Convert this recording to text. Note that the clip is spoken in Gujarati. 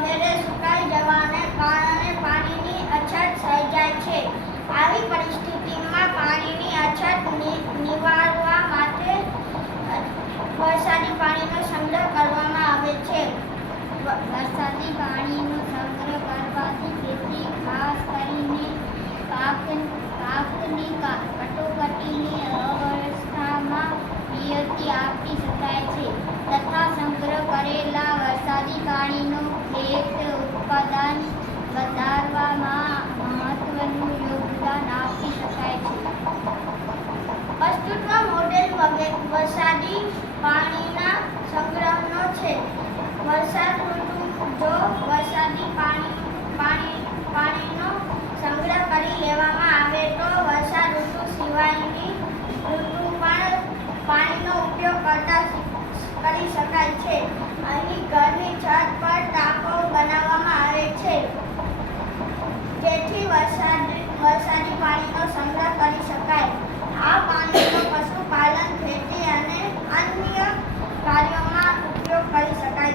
વગેરે સુકાઈ જવાને કારણે પાણીની અછત સર્જાય છે. આવી પરિસ્થિતિમાં પાણીની અછત નિવારવા માટે વરસાદી પાણીનો સંગ્રહ કરવામાં આવે છે. વરસાદી પાણીનો સંગ્રહ કરવાથી ખેતી, ખાસ કરીને પાકની કટોકટીની અવસ્થામાં રિયાયત આપી શકાય છે તથા સંગ્રહ કરેલા વરસાદી પાણીનો ખેત ઉત્પાદન વધારવામાં મહત્વનું યોગદાન આપી શકાય છે. પ્રસ્તુત મોડેલ વરસાદી પાણીના સંગ્રહનો છે. વરસાદ ઋતુ જો વરસાદી પાણીનો સંગ્રહ કરી લેવામાં આવે તો વર્ષા ઋતુ સિવાયની ઋતુમાં પાણીનો ઉપયોગ કરી શકાય છે. અહીં ઘરની છત પર ટાંકો બનાવવામાં આવે છે જેથી વરસાદી પાણીનો સંગ્રહ કરી શકાય. આ પાણીનો પશુપાલન, ખેતી અને અન્ય કાર્યોમાં ઉપયોગ કરી શકાય